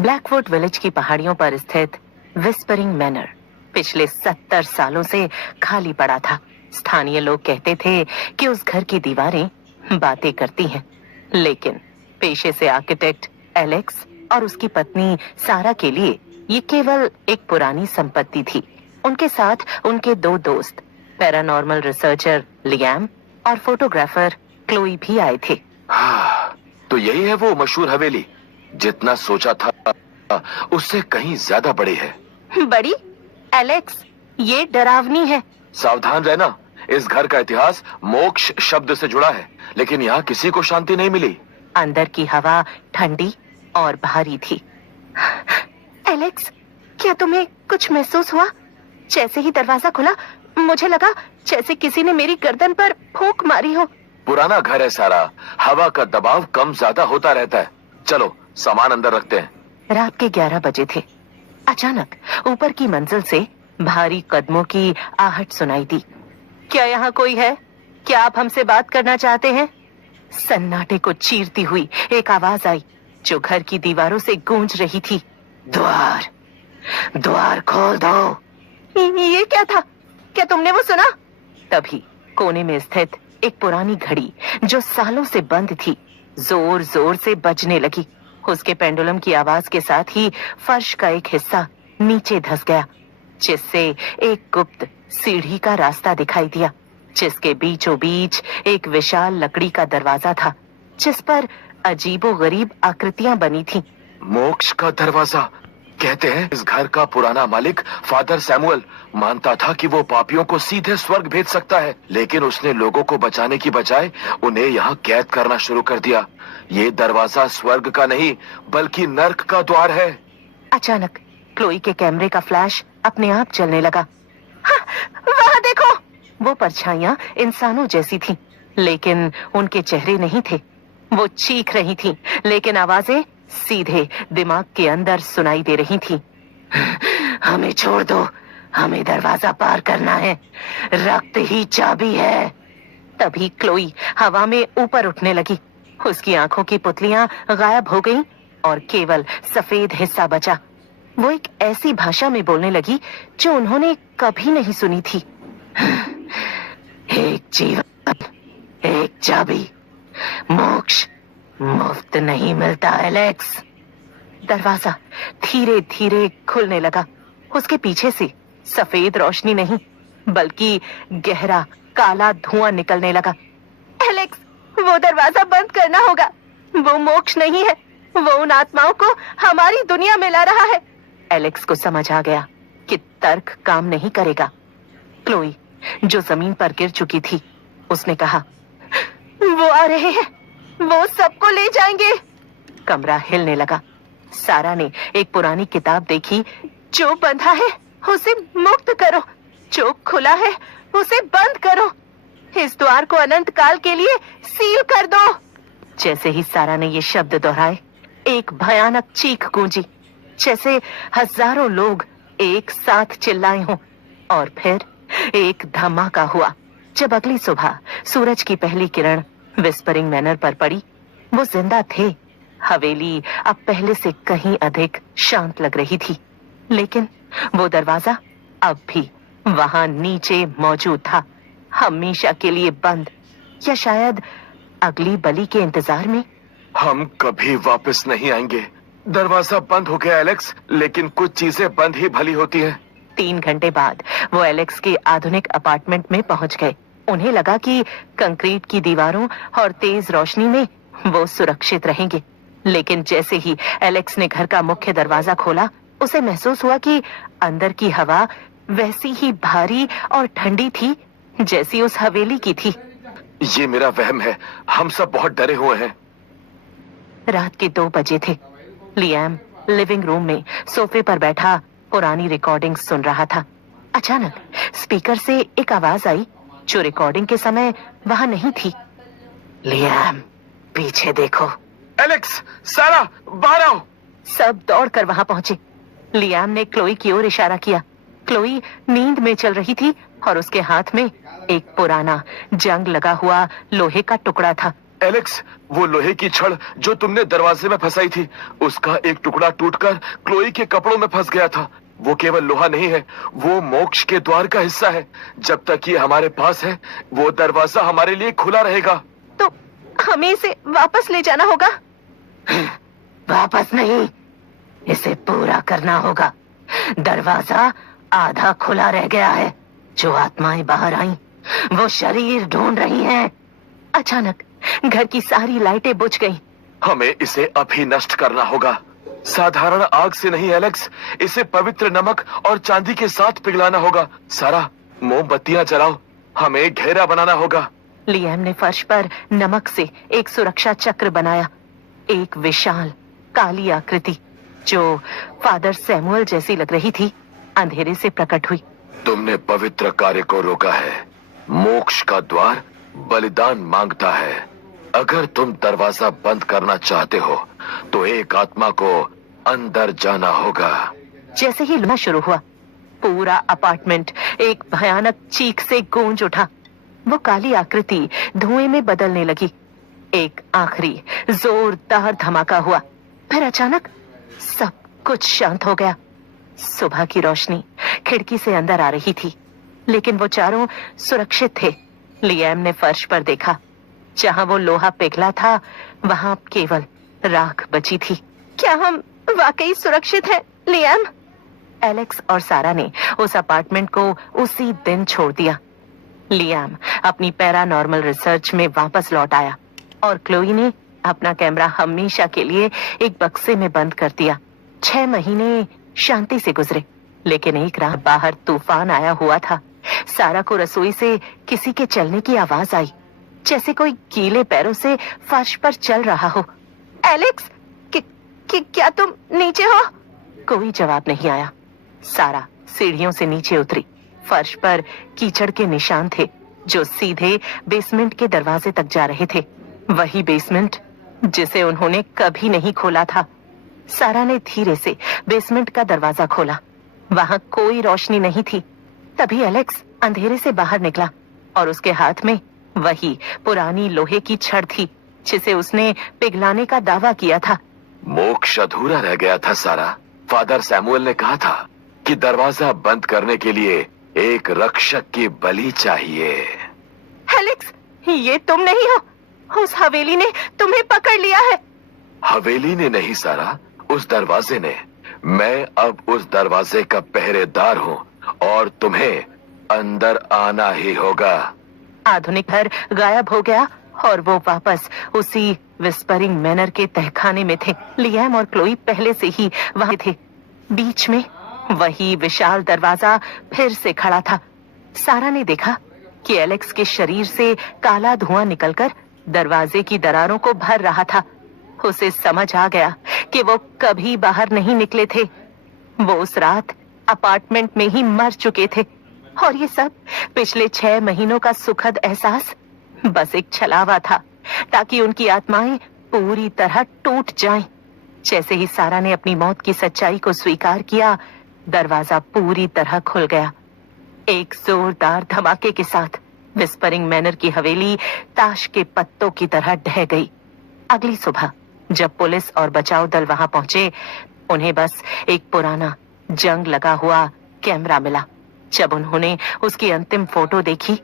Blackwood village की पहाड़ियों पर स्थित विस्परिंग मैनर पिछले 70 सालों से खाली पड़ा था। स्थानीय लोग कहते थे कि उस घर की दीवारें बातें करती हैं, लेकिन पेशे से आर्किटेक्ट एलेक्स और उसकी पत्नी सारा के लिए ये केवल एक पुरानी संपत्ति थी। उनके साथ उनके दो दोस्त, पैरानॉर्मल रिसर्चर लियाम और फोटोग्राफर क्लोई भी आए थे। हाँ, तो यही है वो मशहूर हवेली। जितना सोचा था उससे कहीं ज्यादा बड़ी है। बड़ी? एलेक्स, ये डरावनी है। सावधान रहना, इस घर का इतिहास मोक्ष शब्द से जुड़ा है, लेकिन यहाँ किसी को शांति नहीं मिली। अंदर की हवा ठंडी और भारी थी। एलेक्स, क्या तुम्हें कुछ महसूस हुआ? जैसे ही दरवाजा खुला, मुझे लगा जैसे किसी ने मेरी गर्दन पर फूंक मारी हो। पुराना घर है सारा, हवा का दबाव कम ज्यादा होता रहता है। चलो सामान अंदर रखते हैं। रात के 11 बजे थे। अचानक ऊपर की मंजिल से भारी कदमों की आहट सुनाई दी। क्या यहाँ कोई है? क्या आप हमसे बात करना चाहते हैं? सन्नाटे को चीरती हुई एक आवाज आई जो घर की दीवारों से गूंज रही थी। द्वार, द्वार खोल दो। ये क्या था? क्या तुमने वो सुना? तभी कोने में स्थित एक पुरानी घड़ी जो सालों से बंद थी, जोर जोर से बजने लगी। उसके पेंडुलम की आवाज के साथ ही फर्श का एक हिस्सा नीचे धंस गया, जिससे एक गुप्त सीढ़ी का रास्ता दिखाई दिया, जिसके बीचों बीच एक विशाल लकड़ी का दरवाजा था, जिस पर अजीबोगरीब आकृतियां बनी थीं। मोक्ष का दरवाजा। कहते हैं इस घर का पुराना मालिक फादर सैमुअल मानता था कि वो पापियों को सीधे स्वर्ग भेज सकता है, लेकिन उसने लोगों को बचाने की बजाय उन्हें यहाँ कैद करना शुरू कर दिया। ये दरवाजा स्वर्ग का नहीं बल्कि नर्क का द्वार है। अचानक क्लोई के कैमरे का फ्लैश अपने आप चलने लगा। हाँ, वहाँ देखो! वो परछाइयां इंसानों जैसी थीं, लेकिन उनके चेहरे नहीं थे। वो चीख रही थीं, लेकिन आवाजें सीधे दिमाग के अंदर सुनाई दे रही थीं। हमें छोड़ दो, हमें दरवाजा पार करना है, रक्त ही चाबी है। तभी क्लोई हवा में ऊपर उठने लगी। उसकी आंखों की पुतलियां गायब हो गईं और केवल सफेद हिस्सा बचा। वो एक ऐसी भाषा में बोलने लगी जो उन्होंने कभी नहीं सुनी थी। एक जीवन, एक चाबी, मोक्ष मुफ्त नहीं मिलता एलेक्स। दरवाजा धीरे धीरे खुलने लगा। उसके पीछे से सफेद रोशनी नहीं बल्कि गहरा काला धुआं निकलने लगा। एलेक्स, वो दरवाजा बंद करना होगा। वो मोक्ष नहीं है, वो उन आत्माओं को हमारी दुनिया में ला रहा है। एलेक्स को समझ आ गया कि तर्क काम नहीं करेगा। क्लोई, जो जमीन पर गिर चुकी थी, उसने कहा, वो आ रहे हैं, वो सबको ले जाएंगे। कमरा हिलने लगा। सारा ने एक पुरानी किताब देखी। जो बंधा है उसे मुक्त करो, जो खुला है उसे बंद करो, इस द्वार को अनंत काल के लिए सील कर दो। जैसे ही सारा ने ये शब्द दोहराए, एक भयानक चीख गूंजी, जैसे हजारों लोग एक साथ चिल्लाए हों। और फिर एक धमाका हुआ। जब अगली सुबह सूरज की पहली किरण विस्परिंग मैनर पर पड़ी, वो जिंदा थे। हवेली अब पहले से कहीं अधिक शांत लग रही थी, लेकिन वो दरवाजा अब भी वहां नीचे मौजूद था, हमेशा के लिए बंद, या शायद अगली बलि के इंतजार में। हम कभी वापस नहीं आएंगे। दरवाजा बंद हो गया एलेक्स, लेकिन कुछ चीजें बंद ही भली होती हैं। 3 घंटे बाद वो एलेक्स के आधुनिक अपार्टमेंट में पहुंच गए। उन्हें लगा कि कंक्रीट की दीवारों और तेज रोशनी में वो सुरक्षित रहेंगे, लेकिन जैसे ही एलेक्स ने घर का मुख्य दरवाजा खोला, उसे महसूस हुआ कि अंदर की हवा वैसी ही भारी और ठंडी थी जैसी उस हवेली की थी। ये मेरा वहम है, हम सब बहुत डरे हुए हैं। रात के 2 बजे थे। लियाम लिविंग रूम में सोफे पर बैठा पुरानी रिकॉर्डिंग सुन रहा था। अचानक स्पीकर से एक आवाज आई जो रिकॉर्डिंग के समय वहां नहीं थी। लियाम, पीछे देखो। एलेक्स, सारा, बाहर आओ। सब दौड़कर वहां पहुंचे। लियाम ने क्लोई की ओर इशारा किया। क्लोई नींद में चल रही थी और उसके हाथ में एक पुराना जंग लगा हुआ लोहे का टुकड़ा था। एलेक्स, वो लोहे की छड़ जो तुमने दरवाजे में फंसाई थी, उसका एक टुकड़ा टूटकर क्लोई के कपड़ों में फंस गया था। वो केवल लोहा नहीं है, वो मोक्ष के द्वार का हिस्सा है। जब तक ये हमारे पास है, वो दरवाजा हमारे लिए खुला रहेगा। तो हमें इसे वापस ले जाना होगा। वापस नहीं, इसे पूरा करना होगा। दरवाजा आधा खुला रह गया है। जो आत्माएं बाहर आई, वो शरीर ढूंढ रही हैं। अचानक घर की सारी लाइटें बुझ गईं। हमें इसे अभी नष्ट करना होगा। साधारण आग से नहीं एलेक्स, इसे पवित्र नमक और चांदी के साथ पिघलाना होगा। सारा, मोमबत्तियां जलाओ, हमें घेरा बनाना होगा। लियाम ने फर्श पर नमक से एक सुरक्षा चक्र बनाया। एक विशाल काली आकृति जो फादर सैमुअल जैसी लग रही थी, अंधेरे से प्रकट हुई। तुमने पवित्र कार्य को रोका है। मोक्ष का द्वार बलिदान मांगता है। अगर तुम दरवाजा बंद करना चाहते हो, तो एक आत्मा को अंदर जाना होगा। जैसे ही लुना शुरू हुआ, पूरा अपार्टमेंट एक भयानक चीख से गूंज उठा। वो काली आकृति धुएं में बदलने लगी। एक आखिरी जोरदार धमाका हुआ, फिर अचानक सब कुछ शांत हो गया। सुबह की रोशनी खिड़की से अंदर आ रही थी, लेकिन वो चारों सुरक्षित थे। लियाम ने फर्श पर देखा। जहां वो लोहा पिघला था, वहां केवल राख बची थी। क्या हम वाकई सुरक्षित हैं, लियाम? एलेक्स और सारा ने उस अपार्टमेंट को उसी दिन छोड़ दिया। लियाम अपनी पैरानॉर्मल रिसर्च में वापस लौट आया और क्लोई ने अपना कैमरा हमेशा के लिए एक बक्से में बंद कर दिया। 6 महीने शांति से गुजरे, लेकिन एक रात बाहर तूफान आया हुआ था। सारा को रसोई से किसी के चलने की आवाज आई, जैसे कोई गीले पैरों से फर्श पर चल रहा हो। एलेक्स, क्या तुम नीचे हो? कोई जवाब नहीं आया। सारा सीढ़ियों से नीचे उतरी। फर्श पर कीचड़ के निशान थे जो सीधे बेसमेंट के दरवाजे तक जा रहे थे। वही बेसमेंट जिसे उन्होंने कभी नहीं खोला था। सारा ने धीरे से बेसमेंट का दरवाजा खोला। वहां कोई रोशनी नहीं थी। तभी एलेक्स अंधेरे से बाहर निकला और उसके हाथ में वही पुरानी लोहे की छड़ थी जिसे उसने पिघलाने का दावा किया था। मोक्ष अधूरा रह गया था सारा। फादर सैमुअल ने कहा था कि दरवाजा बंद करने के लिए एक रक्षक की बलि चाहिए। एलेक्स, ये तुम नहीं हो। उस हवेली ने तुम्हें पकड़ लिया है। हवेली ने नहीं सारा, उस दरवाजे ने। मैं अब उस दरवाजे का पहरेदार हूँ और तुम्हें अंदर आना ही होगा। आधुनिक घर गायब हो गया और वो वापस उसी विस्परिंग मैनर के तहखाने में थे। लियाम और क्लोई पहले से ही वहां थे। बीच में वही विशाल दरवाजा फिर से खड़ा था। सारा ने देखा कि एलेक्स के शरीर से काला धुआं निकलकर दरवाजे की दरारों को भर रहा था। उसे समझ आ गया कि वो कभी बाहर नहीं निकले थे। वो उस रात अपार्टमेंट में ही मर चुके थे और ये सब पिछले 6 महीनों का सुखद एहसास बस एक छलावा था, ताकि उनकी आत्माएं पूरी तरह टूट जाएं। जैसे ही सारा ने अपनी मौत की सच्चाई को स्वीकार किया, दरवाजा पूरी तरह खुल गया। एक जोरदार धमाके के साथ विस्परिंग मैनर की हवेली ताश के पत्तों की तरह ढह गई। अगली सुबह जब पुलिस और बचाव दल वहां पहुंचे, उन्हें बस एक पुराना जंग लगा हुआ कैमरा मिला। जब उन्होंने उसकी अंतिम फोटो देखी,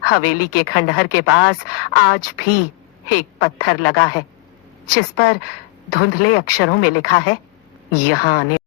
हवेली के खंडहर के पास आज भी एक पत्थर लगा है जिस पर धुंधले अक्षरों में लिखा है, यहाँ आने